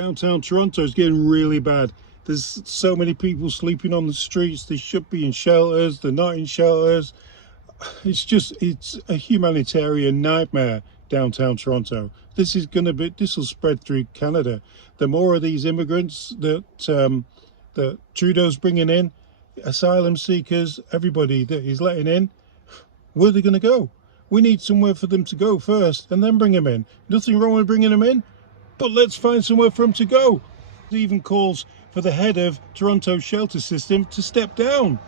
Downtown Toronto is getting really bad. There's so many people sleeping on the streets. They should be in shelters. They're not in shelters. It's a humanitarian nightmare, downtown Toronto. This will spread through Canada. The more of these immigrants that Trudeau's bringing in, asylum seekers, everybody that he's letting in, where are they going to go? We need somewhere for them to go first and then bring them in. Nothing wrong with bringing them in, but let's find somewhere for them to go. It even calls for the head of Toronto's shelter system to step down.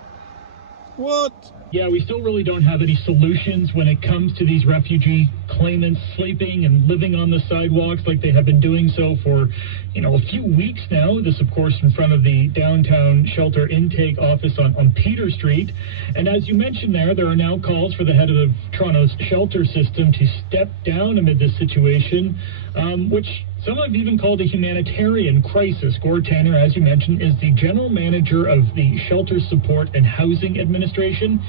What? Yeah, we still really don't have any solutions when it comes to these refugee claimants sleeping and living on the sidewalks like they have been doing so for, a few weeks now. This, of course, in front of the downtown shelter intake office on Peter Street. And as you mentioned there are now calls for the head of Toronto's shelter system to step down amid this situation, which some have even called a humanitarian crisis. Gord Tanner, as you mentioned, is the general manager of the Shelter Support and Housing Administration.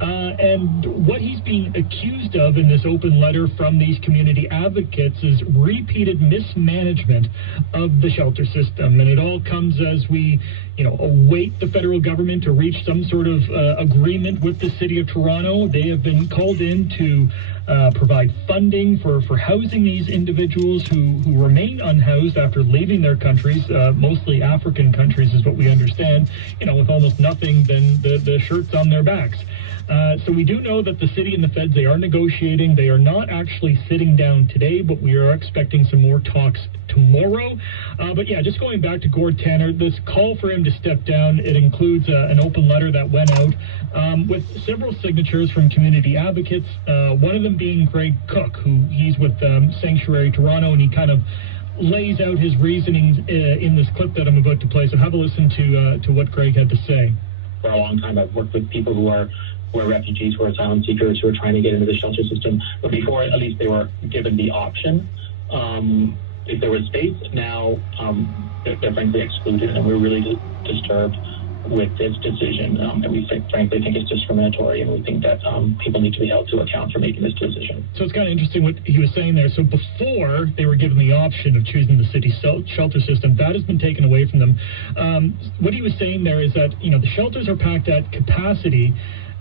And what he's being accused of in this open letter from these community advocates is repeated mismanagement of the shelter system. And it all comes as we, await the federal government to reach some sort of agreement with the city of Toronto. They have been called in to provide funding for housing these individuals who remain unhoused after leaving their countries, mostly African countries is what we understand, with almost nothing than the shirts on their backs. So we do know that the city and the feds, they are negotiating. They are not actually sitting down today, but we are expecting some more talks tomorrow. But yeah, just going back to Gord Tanner, this call for him to step down, it includes an open letter that went out with several signatures from community advocates, one of them being Greg Cook, he's with Sanctuary Toronto, and he kind of lays out his reasonings in this clip that I'm about to play. So have a listen to what Greg had to say. For a long time, I've worked with people who are refugees, who are asylum seekers, who are trying to get into the shelter system. But before, at least, they were given the option. If there was space, now they're frankly excluded, and we're really disturbed with this decision. And we frankly think it's discriminatory, and we think that people need to be held to account for making this decision. So it's kind of interesting what he was saying there. So before, they were given the option of choosing the city shelter system. That has been taken away from them. What he was saying there is that, the shelters are packed at capacity.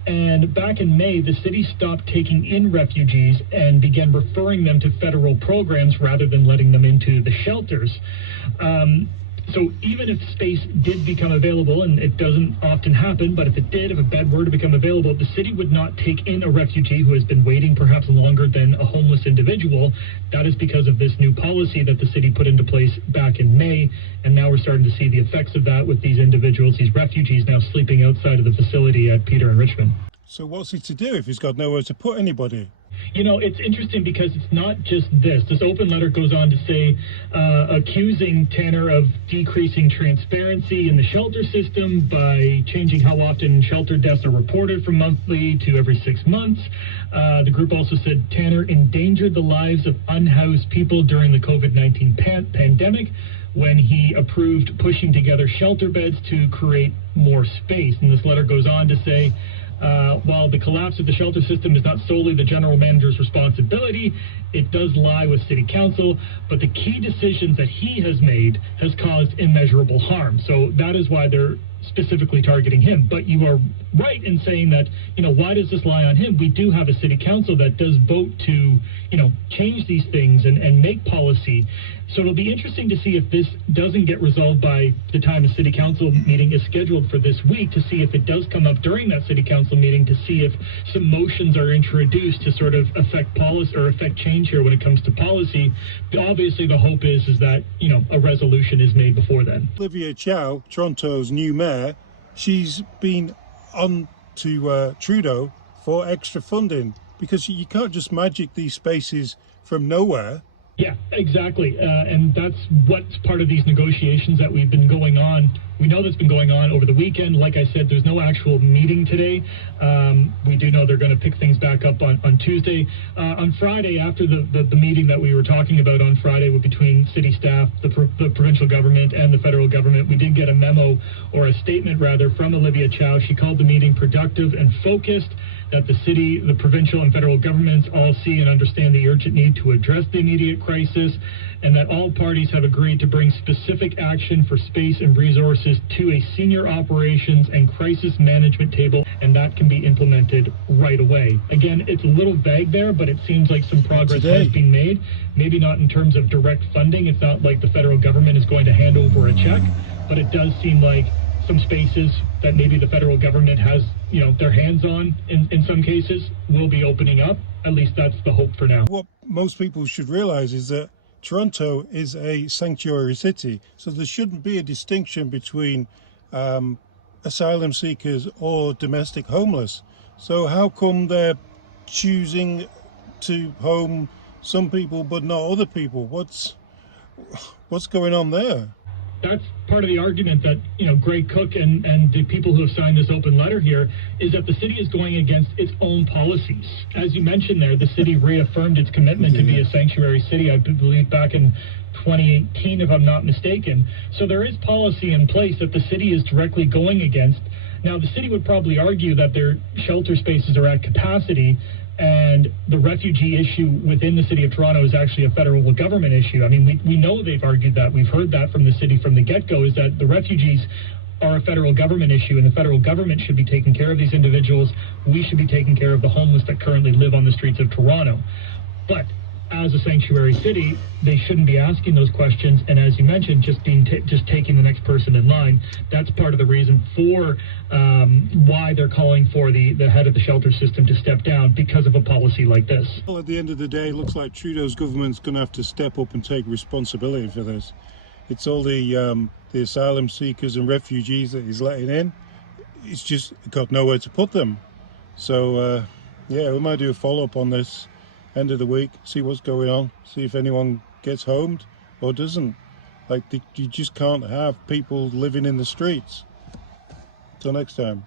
And back in May, the city stopped taking in refugees and began referring them to federal programs rather than letting them into the shelters. So even if space did become available, and it doesn't often happen, but if it did, if a bed were to become available, the city would not take in a refugee who has been waiting perhaps longer than a homeless individual. That is because of this new policy that the city put into place back in May, and now we're starting to see the effects of that with these individuals, these refugees now sleeping outside of the facility at Peter and Richmond. So what's he to do if he's got nowhere to put anybody? It's interesting because it's not just this. This open letter goes on to say, accusing Tanner of decreasing transparency in the shelter system by changing how often shelter deaths are reported from monthly to every 6 months. The group also said Tanner endangered the lives of unhoused people during the COVID-19 pandemic when he approved pushing together shelter beds to create more space. And this letter goes on to say, while the collapse of the shelter system is not solely the general manager's responsibility, it does lie with city council, but the key decisions that he has made has caused immeasurable harm. So that is why they're specifically targeting him. But you are right in saying that, why does this lie on him? We do have a city council that does vote to, change these things and make policy. So it'll be interesting to see if this doesn't get resolved by the time a city council meeting is scheduled for this week, to see if it does come up during that city council meeting, to see if some motions are introduced to sort of affect policy or affect change here when it comes to policy. Obviously, the hope is that, a resolution is made before then. Olivia Chow, Toronto's new mayor, she's been on to Trudeau for extra funding, because you can't just magic these spaces from nowhere. Yeah, exactly. And that's what's part of these negotiations that we've been going on. We know that's been going on over the weekend. Like I said, there's no actual meeting today. We do know they're going to pick things back up on Tuesday. On Friday, after the meeting that we were talking about on Friday between city staff, the provincial government, and the federal government, we did get a memo, or a statement rather, from Olivia Chow. She called the meeting productive and focused, that the city, the provincial and federal governments all see and understand the urgent need to address the immediate crisis, and that all parties have agreed to bring specific action for space and resources to a senior operations and crisis management table, and that can be implemented right away. Again, it's a little vague there, but it seems like some progress has been made. Maybe not in terms of direct funding. It's not like the federal government is going to hand over a check, but it does seem like some spaces that maybe the federal government has, their hands on in some cases will be opening up. At least that's the hope for now. What most people should realize is that Toronto is a sanctuary city, so there shouldn't be a distinction between asylum seekers or domestic homeless. So how come they're choosing to home some people but not other people? What's going on there? That's part of the argument that, Greg Cook and the people who have signed this open letter here is that the city is going against its own policies. As you mentioned there, the city reaffirmed its commitment to be a sanctuary city, I believe back in 2018, if I'm not mistaken. So there is policy in place that the city is directly going against. Now, the city would probably argue that their shelter spaces are at capacity, and the refugee issue within the city of Toronto is actually a federal government issue. I mean, we know they've argued that. We've heard that from the city from the get-go, is that the refugees are a federal government issue, and the federal government should be taking care of these individuals. We should be taking care of the homeless that currently live on the streets of Toronto. But as a sanctuary city, they shouldn't be asking those questions, and as you mentioned, just taking the next person in line. That's part of the reason for why they're calling for the head of the shelter system to step down, because of a policy like this. Well, at the end of the day, it looks like Trudeau's government's going to have to step up and take responsibility for this. It's all the asylum seekers and refugees that he's letting in. He's just got nowhere to put them. So, yeah, we might do a follow-up on this end of the week, see what's going on, see if anyone gets homed or doesn't. You just can't have people living in the streets. Till next time.